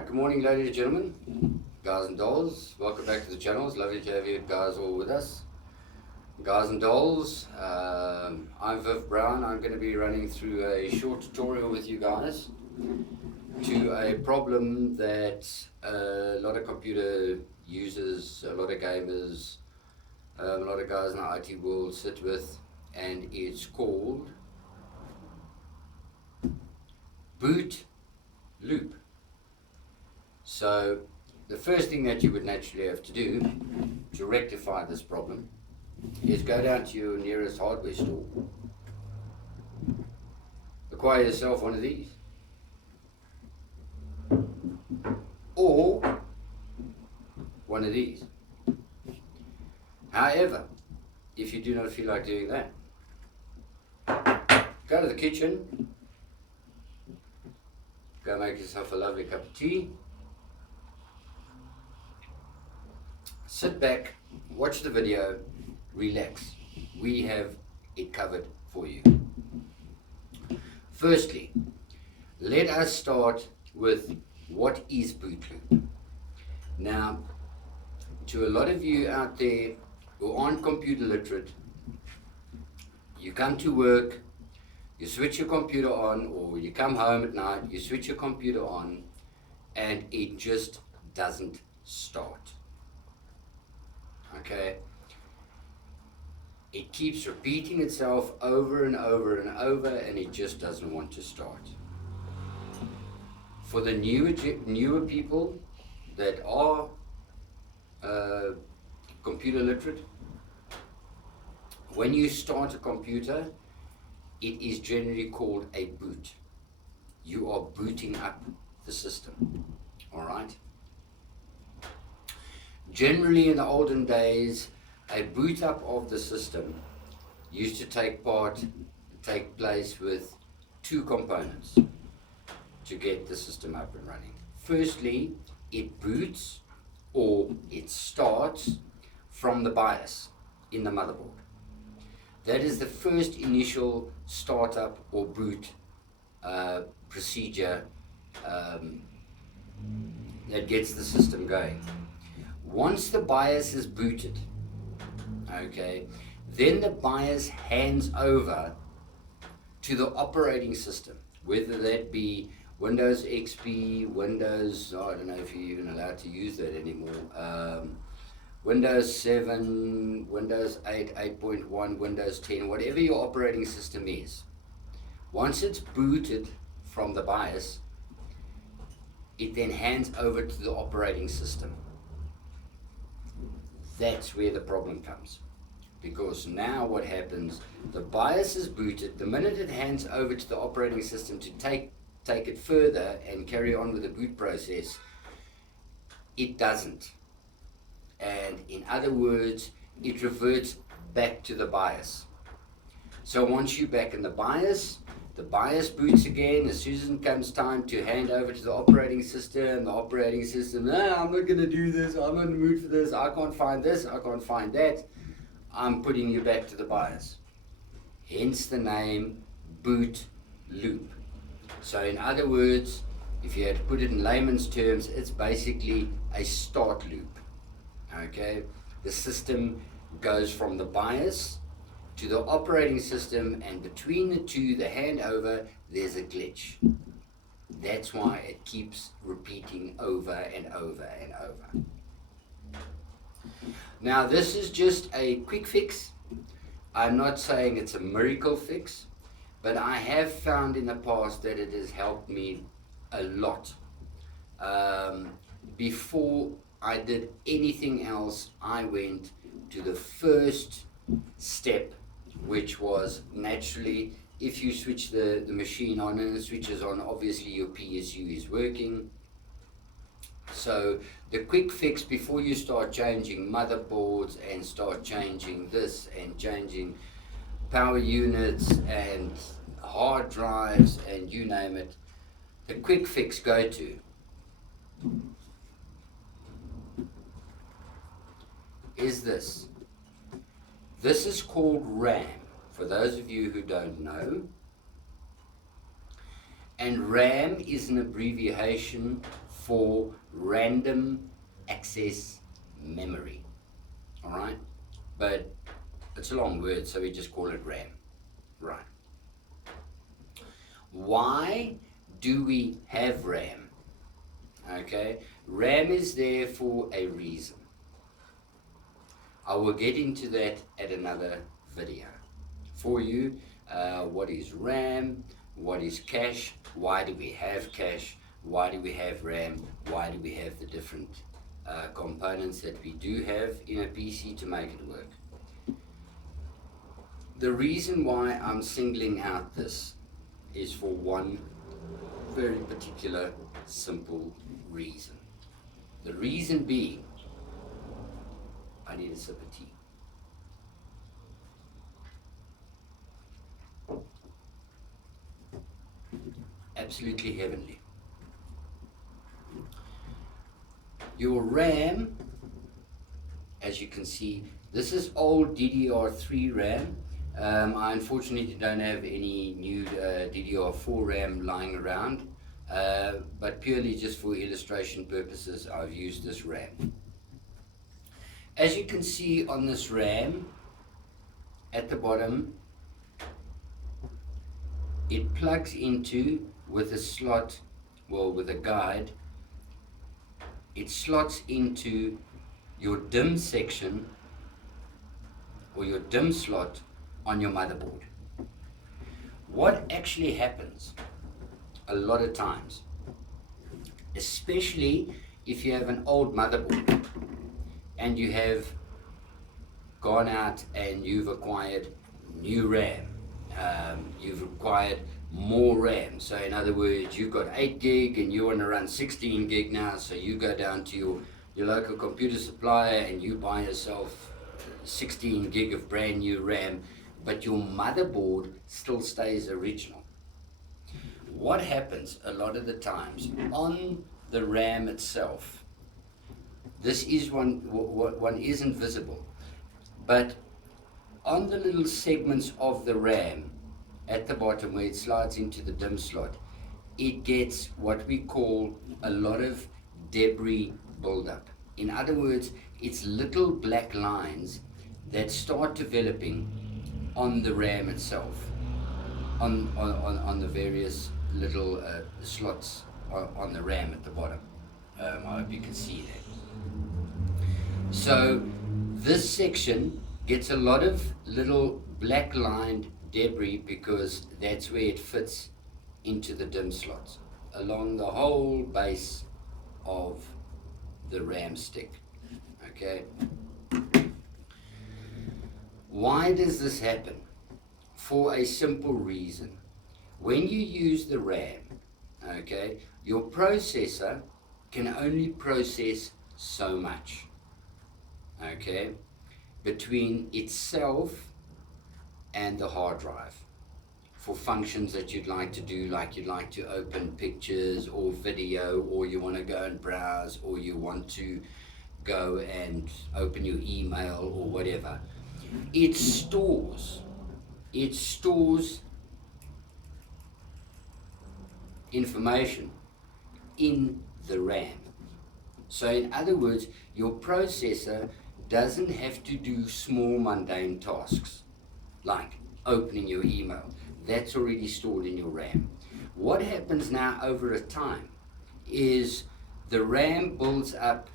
Alright, good morning ladies and gentlemen, guys and dolls. Welcome back to the channel. It's lovely to have you guys all with us. Guys and dolls, I'm Viv Brown. I'm going to be running through a short tutorial with you guys to a problem that a lot of computer users, a lot of gamers, a lot of guys in the IT world sit with, and it's called boot loop. So the first thing that you would naturally have to do to rectify this problem is go down to your nearest hardware store, acquire yourself one of these, or one of these. However, if you do not feel like doing that, go to the kitchen, go make yourself a lovely cup of tea, sit back, watch the video, relax. We have it covered for you. Firstly, let us start with what is boot loop. Now, to a lot of you out there who aren't computer literate, you come to work, you switch your computer on, or you come home at night, you switch your computer on, and it just doesn't start. Okay? It keeps repeating itself over and over and over, and it just doesn't want to start. For the newer people that are computer literate, when you start a computer, it is generally called a boot. You are booting up the system. All right? Generally, in the olden days, a boot up of the system used to take place with two components to get the system up and running. Firstly, it boots, or it starts from the BIOS in the motherboard. That is the first initial startup or boot procedure that gets the system going. Once the BIOS is booted, okay, then the BIOS hands over to the operating system, whether that be Windows XP, Windows, I don't know if you're even allowed to use that anymore, Windows 7, Windows 8, 8.1, Windows 10, whatever your operating system is. Once it's booted from the BIOS, it then hands over to the operating system. That's where the problem comes. Because now what happens, the BIOS is booted, the minute it hands over to the operating system to take it further and carry on with the boot process, it doesn't. And in other words, it reverts back to the BIOS. So once you're back in the BIOS boots again. As soon as it comes time to hand over to the operating system, I'm not going to do this, I'm not in the mood for this, I can't find this, I can't find that, I'm putting you back to the BIOS. Hence the name boot loop. So in other words, if you had to put it in layman's terms, it's basically a start loop. Okay, the system goes from the BIOS to the operating system, and between the two, the handover, there's a glitch. That's why it keeps repeating over and over and over. Now, this is just a quick fix. I'm not saying it's a miracle fix, but I have found in the past that it has helped me a lot. Before I did anything else, I went to the first step, which was naturally, if you switch the machine on and it switches on, obviously your PSU is working. So the quick fix before you start changing motherboards and start changing this and changing power units and hard drives and you name it, the quick fix go-to is this. This is called RAM, for those of you who don't know. And RAM is an abbreviation for random access memory. All right, but it's a long word, so we just call it RAM. Right. Why do we have RAM? Okay, RAM is there for a reason. I will get into that at another video. For you, what is RAM? What is cache? Why do we have cache? Why do we have RAM? Why do we have the different components that we do have in a PC to make it work? The reason why I'm singling out this is for one very particular simple reason. The reason being, I need a sip of tea. Absolutely heavenly. Your RAM, as you can see, this is old DDR3 RAM. I unfortunately don't have any new DDR4 RAM lying around, but purely just for illustration purposes, I've used this RAM. As you can see on this RAM, at the bottom, it plugs into, with a slot, well, with a guide, it slots into your DIMM section or your DIMM slot on your motherboard. What actually happens a lot of times, especially if you have an old motherboard and you have gone out and you've acquired new RAM, you've acquired more RAM. So in other words, you've got 8 gig and you want to run 16 gig now, so you go down to your local computer supplier and you buy yourself 16 gig of brand new RAM, but your motherboard still stays original. What happens a lot of the times on the RAM itself, this is one isn't visible, but on the little segments of the RAM at the bottom where it slides into the DIMM slot, it gets what we call a lot of debris buildup. In other words, it's little black lines that start developing on the RAM itself, on the various little slots on the RAM at the bottom. I hope you can see that. So this section gets a lot of little black lined debris because that's where it fits into the DIMM slots along the whole base of the RAM stick. Okay, why does this happen? For a simple reason. When you use the RAM, okay, your processor can only process so much, okay, between itself and the hard drive for functions that you'd like to do, like you'd like to open pictures or video, or you want to go and browse, or you want to go and open your email or whatever. It stores information in the RAM. So in other words, your processor doesn't have to do small mundane tasks like opening your email. That's already stored in your RAM. What happens now over a time is the RAM builds up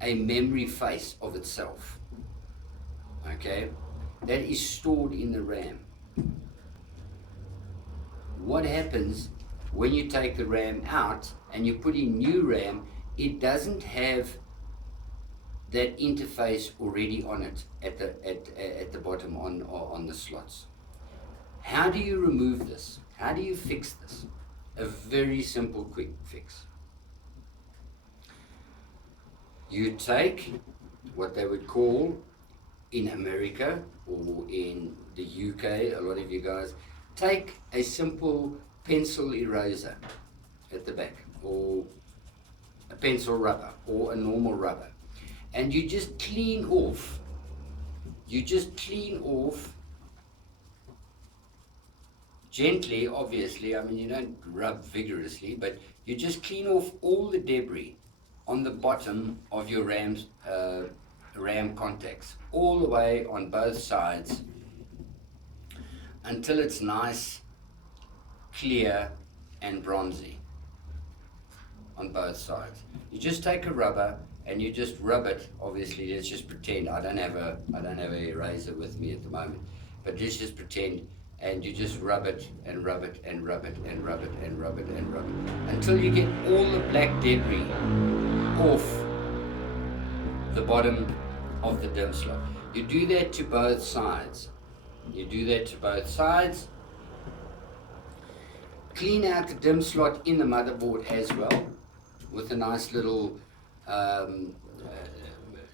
a memory face of itself, okay, that is stored in the RAM. What happens when you take the RAM out and you put in new RAM, it doesn't have that interface already on it at the bottom on the slots. How do you remove this? How do you fix this? A very simple, quick fix. You take what they would call in America or in the UK, a lot of you guys, take a simple pencil eraser at the back, or a pencil rubber, or a normal rubber, and you just clean off gently, obviously, I mean, you don't rub vigorously, but you just clean off all the debris on the bottom of your ram contacts, all the way on both sides until it's nice, clear, and bronzy on both sides. You just take a rubber and you just rub it. Obviously, let's just pretend I don't have a eraser with me at the moment, but let's just pretend. And you just rub it and rub it and rub it and rub it and rub it and rub it until you get all the black debris off the bottom of the dim slot. You do that to both sides. You do that to both sides. Clean out the dim slot in the motherboard as well with a nice little,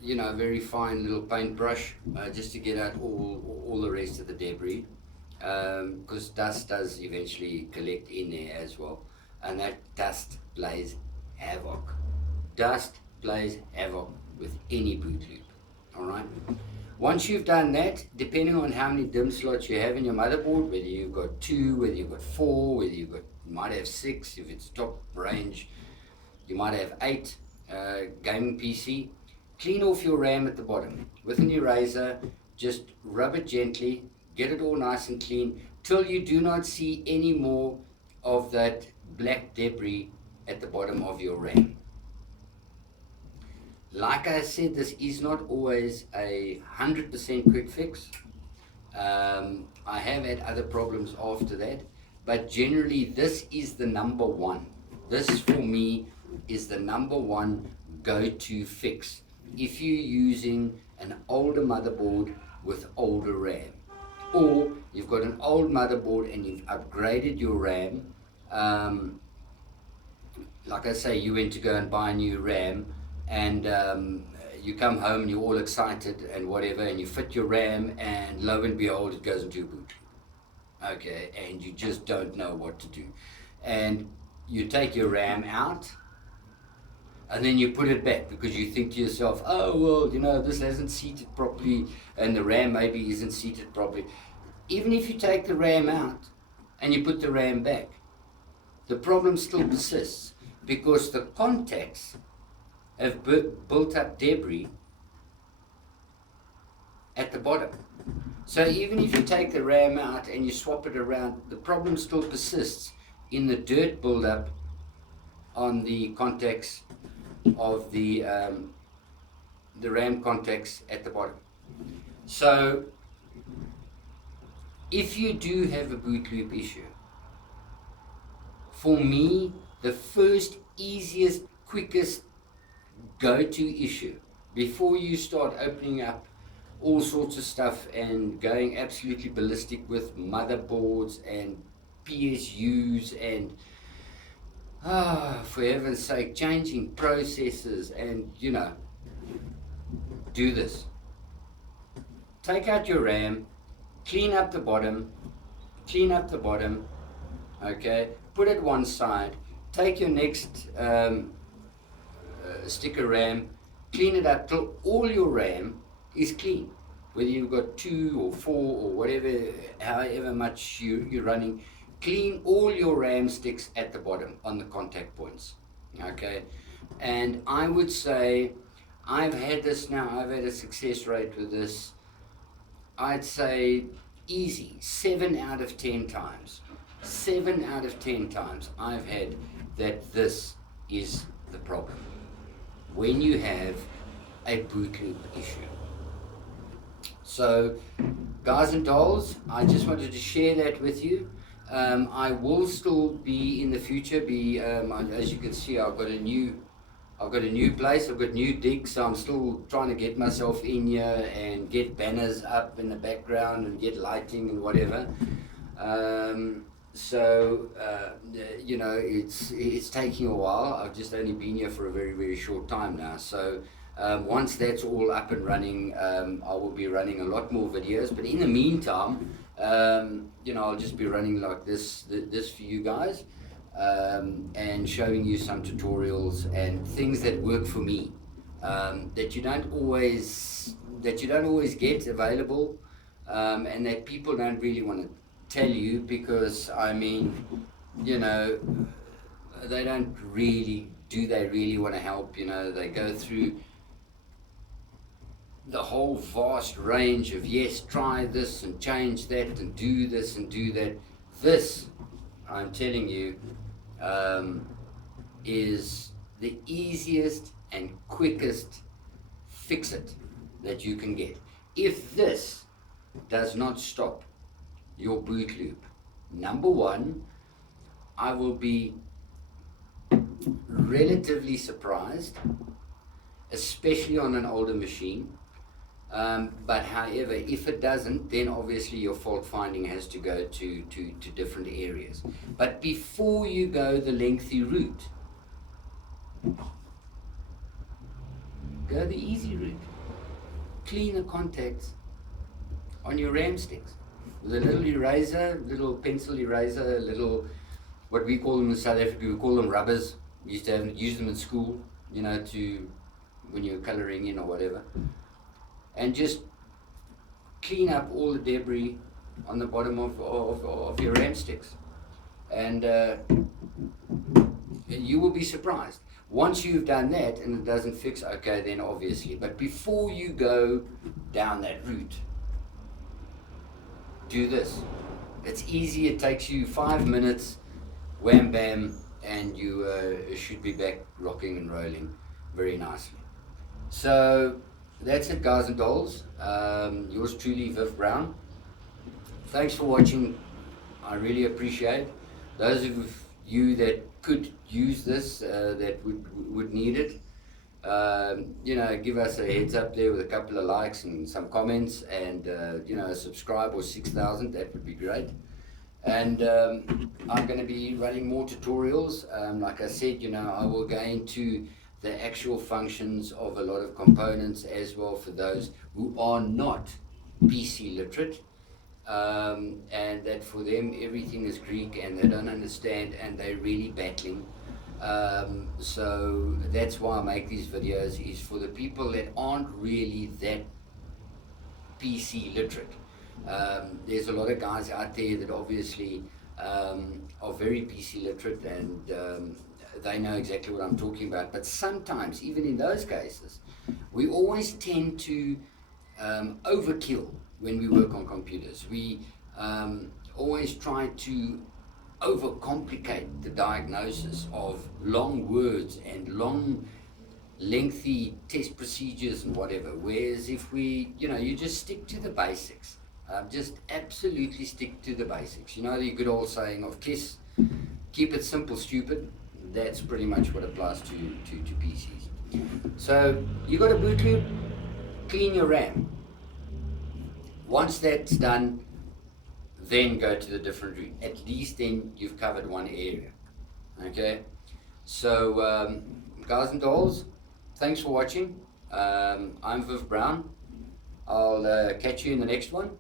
very fine little paintbrush, just to get out all the rest of the debris, because dust does eventually collect in there as well, and that dust plays havoc. Dust plays havoc with any boot loop. All right. Once you've done that, depending on how many dim slots you have in your motherboard, whether you've got 2, whether you've got 4, whether you might have 6 if it's top range, you might have 8 gaming PC. Clean off your RAM at the bottom with an eraser. Just rub it gently, get it all nice and clean till you do not see any more of that black debris at the bottom of your RAM. Like I said, this is not always a 100% quick fix. I have had other problems after that, but generally this is the number one. This for me is the number one go-to fix if you're using an older motherboard with older RAM, or you've got an old motherboard and you've upgraded your RAM. Like I say, you went to go and buy a new RAM, and you come home and you're all excited and whatever, and you fit your RAM, and lo and behold, it goes into a boot. Okay, and you just don't know what to do. And you take your RAM out, and then you put it back because you think to yourself, oh, well, this hasn't seated properly, and the RAM maybe isn't seated properly. Even if you take the RAM out and you put the RAM back, the problem still persists because the contacts have built up debris at the bottom. So even if you take the RAM out and you swap it around, the problem still persists in the dirt buildup on the contacts of the RAM contacts at the bottom. So if you do have a boot loop issue, for me, the first, easiest, quickest go-to issue before you start opening up all sorts of stuff and going absolutely ballistic with motherboards and PSUs and for heaven's sake, changing processors, and do this. Take out your RAM, clean up the bottom, okay, put it one side, take your next sticker RAM, clean it up till all your RAM is clean, whether you've got 2 or 4 or whatever, however much you're running. Clean all your RAM sticks at the bottom on the contact points, okay? And I would say, I've had a success rate with this, I'd say easy, 7 out of 10 times. 7 out of 10 times I've had that this is the problem when you have a boot loop issue. So, guys and dolls, I just wanted to share that with you. I will still be in the future. As you can see, I've got a new place. I've got new digs, so I'm still trying to get myself in here and get banners up in the background and get lighting and whatever. It's taking a while. I've just only been here for a very, very short time now. So once that's all up and running, I will be running a lot more videos. But in the meantime, I'll just be running like this for you guys, and showing you some tutorials and things that work for me, that you don't always get available, and that people don't really want to tell you, because I mean, you know, they don't really, do they really want to help? You know, they go through the whole vast range of, yes, try this and change that and do this and do that. This, I'm telling you, is the easiest and quickest fix it that you can get. If this does not stop your boot loop, number one, I will be relatively surprised, especially on an older machine. But however, if it doesn't, then obviously your fault finding has to go to different areas. But before you go the lengthy route, go the easy route. Clean the contacts on your ram sticks with a little eraser, little pencil eraser, little, what we call them in South Africa, we call them rubbers. We used to use them in school, you know, to when you're colouring in or whatever. And just clean up all the debris on the bottom of your ram sticks. And you will be surprised. Once you've done that and it doesn't fix, okay, then obviously. But before you go down that route, do this. It's easy, it takes you 5 minutes, wham bam, and you should be back rocking and rolling very nicely. So that's it, guys and dolls. Yours truly, Viv Brown. Thanks for watching. I really appreciate it. Those of you that could use this, that would need it, you know, give us a heads up there with a couple of likes and some comments, and you know, subscribe, or 6,000, that would be great. And I'm going to be running more tutorials. Like I said, you know, I will go into the actual functions of a lot of components as well for those who are not PC literate, and that for them everything is Greek and they don't understand and they're really battling. So that's why I make these videos, is for the people that aren't really that PC literate. There's a lot of guys out there that obviously are very PC literate, and they know exactly what I'm talking about. But sometimes, even in those cases, we always tend to overkill when we work on computers. We always try to overcomplicate the diagnosis of long words and long lengthy test procedures and whatever, whereas if we, you know, you just stick to the basics, just absolutely stick to the basics. You know the good old saying of KISS, keep it simple, stupid. That's pretty much what applies to PCs. So you got a boot loop, clean your RAM. Once that's done, then go to the different route. At least then you've covered one area. Okay, so guys and dolls, thanks for watching. I'm Viv Brown. I'll catch you in the next one,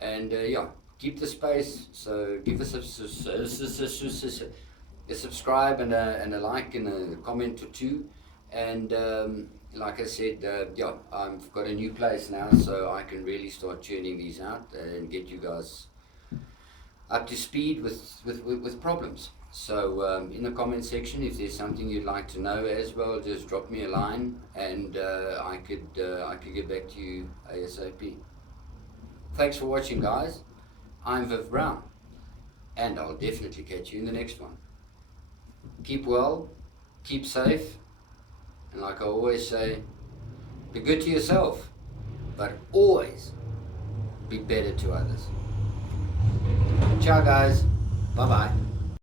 and yeah, keep the space. So give us a subscribe and a like and a comment or two. And like I said, yeah, I've got a new place now, so I can really start churning these out and get you guys up to speed with problems. So in the comment section, if there's something you'd like to know as well, just drop me a line, and I could get back to you ASAP. Thanks for watching, guys. I'm Viv Brown, and I'll definitely catch you in the next one. Keep well, keep safe, and like I always say, be good to yourself, but always be better to others. Ciao, guys. Bye-bye.